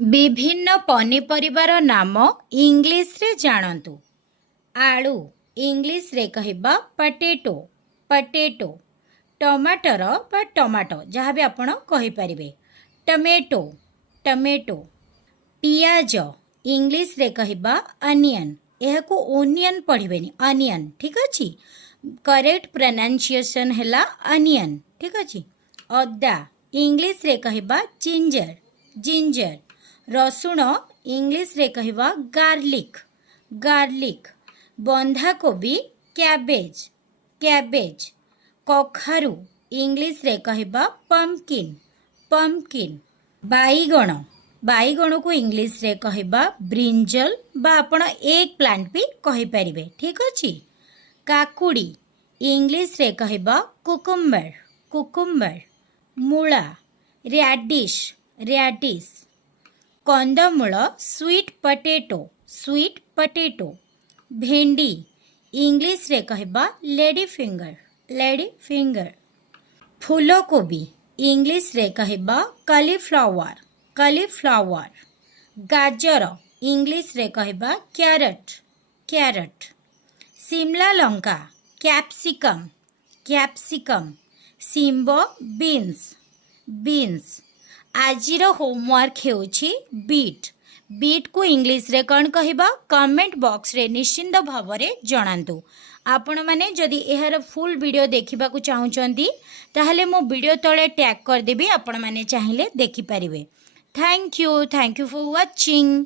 विभिन्न पनीपरिबार नाम इंग्लिश रे जानतु। आलू इंग्लिश रे कहबा पटेटो पटेटो। टमाटर बा टमाटो जहाँ भी आपण कहि परिबे टमेटो टमेटो। पियाज इंग्लिश रे कहबा अनियन, यह को ओनियन पढ़िबेनी अनियन, ठीक अछि। करेक्ट प्रोनाउंसिएशन हैला अनियन, ठीक अछि। अदा इंग्लिश रे कहबा जिंजर जिंजर। रसुण इंग्लिश रे कहबा गार्लिक गार्लिक। बंधा कोबी कैबेज कैबेज। कखारु इंग्लिश रे कहबा पम्पकिन पम्पकिन। बाईगण बाईगण को इंग्लिश रे कहबा ब्रिंजल बा आपण एग प्लांट भी कहि परिबे, ठीक अछि। काकुड़ी इंग्लिश रे कहबा कुकुम्बर कुकुम्बर। मूला रैडिश रैडिश। कंदमूल स्वीट पटेटो स्वीट पटेटो। भेंडी इंग्लिश रे कहबा लेडी फिंगर लेडी फिंगर। फूलकोबी इंग्लिश रे कहबा कॉलीफ्लावर कॉलीफ्लावर। गाजर इंग्लिश रे कहबा कैरट कैरट। शिमला लंका कैप्सिकम कैप्सिकम। सिम्बो बीन्स बीन्स। आजिर होमवर्क हेउछि बीट बीट को इंग्लिश रे कौन कहबा कमेंट बॉक्स रे निश्चिंत भाव रे जणांतु। आपण माने जदि एहार फुल वीडियो देखिबा को चाहुचंती ताहले मो वीडियो तळे टैग कर देबी, आपण माने चाहिले देखि परिबे। Thank you for watching.